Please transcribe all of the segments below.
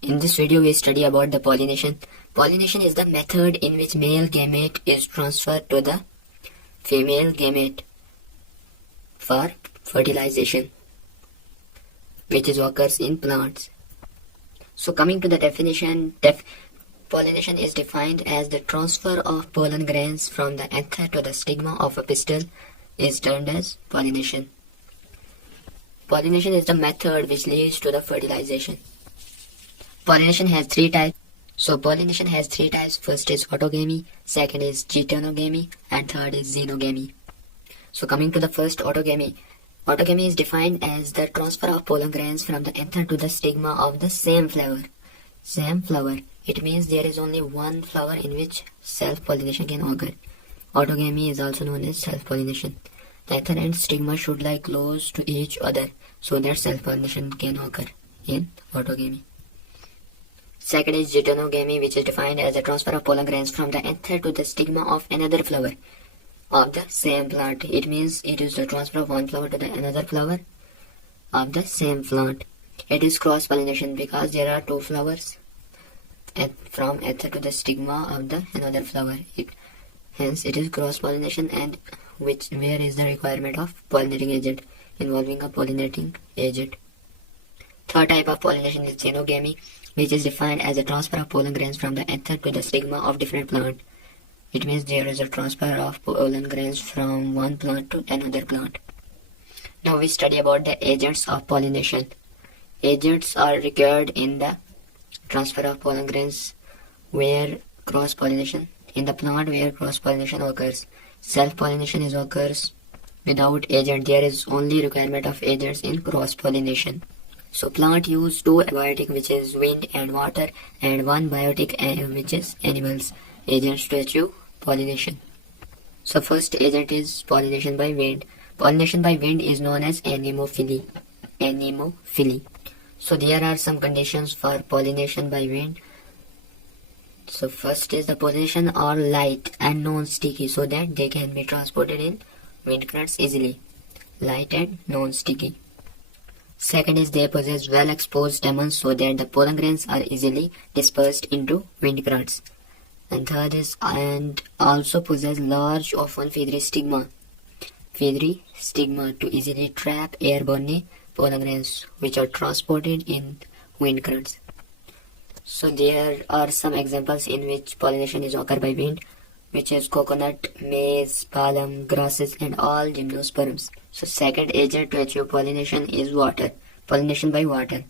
In this video, we study about the pollination. Pollination is the method in which male gamete is transferred to the female gamete for fertilization, which occurs in plants. So coming to the definition, pollination is defined as the transfer of pollen grains from the anther to the stigma of a pistil is termed as pollination. Pollination is the method which leads to the fertilization. Pollination has three types. Pollination has three types. First is autogamy, second is geitonogamy, and third is xenogamy. So coming to the first, autogamy. Autogamy is defined as the transfer of pollen grains from the anther to the stigma of the same flower. Same flower. It means there is only one flower in which self-pollination can occur. Autogamy is also known as self-pollination. Anther and stigma should lie close to each other so that self-pollination can occur in autogamy. Second is geitonogamy, which is defined as the transfer of pollen grains from the anther to the stigma of another flower of the same plant. It means it is the transfer of one flower to the another flower of the same plant. It is cross-pollination because there are two flowers from anther to the stigma of the another flower. Hence, it is cross-pollination, and where is the requirement of pollinating agent involving a pollinating agent. Third type of pollination is xenogamy, which is defined as a transfer of pollen grains from the anther to the stigma of different plant. It means there is a transfer of pollen grains from one plant to another plant. Now we study about the agents of pollination. Agents are required in the transfer of pollen grains where cross-pollination, in the plant where cross-pollination occurs. Self-pollination occurs without agent. There is only requirement of agents in cross-pollination. So plant use two abiotic, which is wind and water, and one biotic, which is animals, agents to achieve pollination. So first agent is pollination by wind. Pollination by wind is known as anemophily. Anemophily. So there are some conditions for pollination by wind. So first is the pollination are light and non-sticky so that they can be transported in wind currents easily. Light and non-sticky. Second is they possess well-exposed stamens so that the pollen grains are easily dispersed into wind currents. And third is and also possess large, often feathery stigma. Feathery stigma to easily trap airborne pollen grains which are transported in wind currents. So there are some examples in which pollination is occurred by wind, which is coconut, maize, palm, grasses, and all gymnosperms. So second agent to achieve pollination is water. Pollination by water.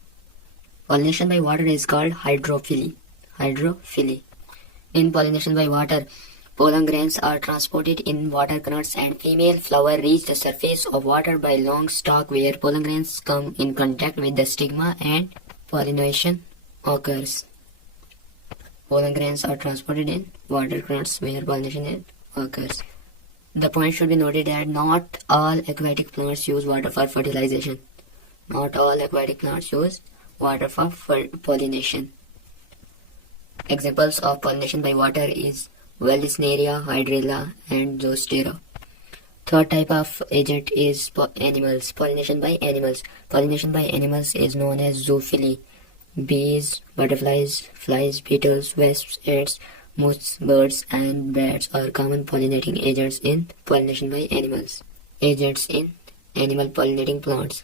Pollination by water is called hydrophily. Hydrophily. In pollination by water, pollen grains are transported in water currents and female flower reach the surface of water by long stalk where pollen grains come in contact with the stigma and pollination occurs. Pollen grains are transported in water currents where pollination occurs. The point should be noted that not all aquatic plants use water for fertilization. Not all aquatic plants use water for pollination. Examples of pollination by water is Vallisneria, Hydrilla, and Zostera. Third type of agent is animals. Pollination by animals. Pollination by animals is known as zoophily. Bees, butterflies, flies, beetles, wasps, ants, moths, birds, and bats are common pollinating agents in pollination by animals. Agents in animal pollinating plants.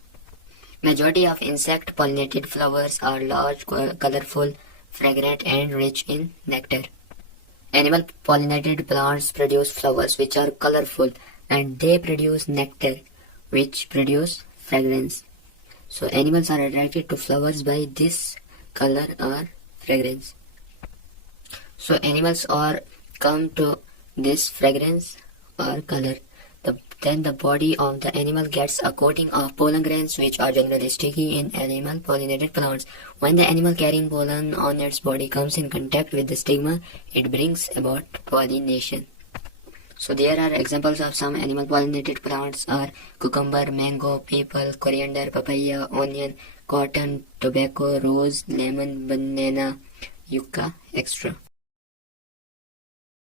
Majority of insect pollinated flowers are large, colorful, fragrant, and rich in nectar. Animal pollinated plants produce flowers which are colorful, and they produce nectar which produce fragrance. So animals are attracted to flowers by this color or fragrance. So animals come to this fragrance or color. Then the body of the animal gets a coating of pollen grains which are generally sticky in animal pollinated plants. When the animal carrying pollen on its body comes in contact with the stigma, it brings about pollination. So there are examples of some animal pollinated plants are cucumber, mango, maple, coriander, papaya, onion, cotton, tobacco, rose, lemon, banana, yucca, etc.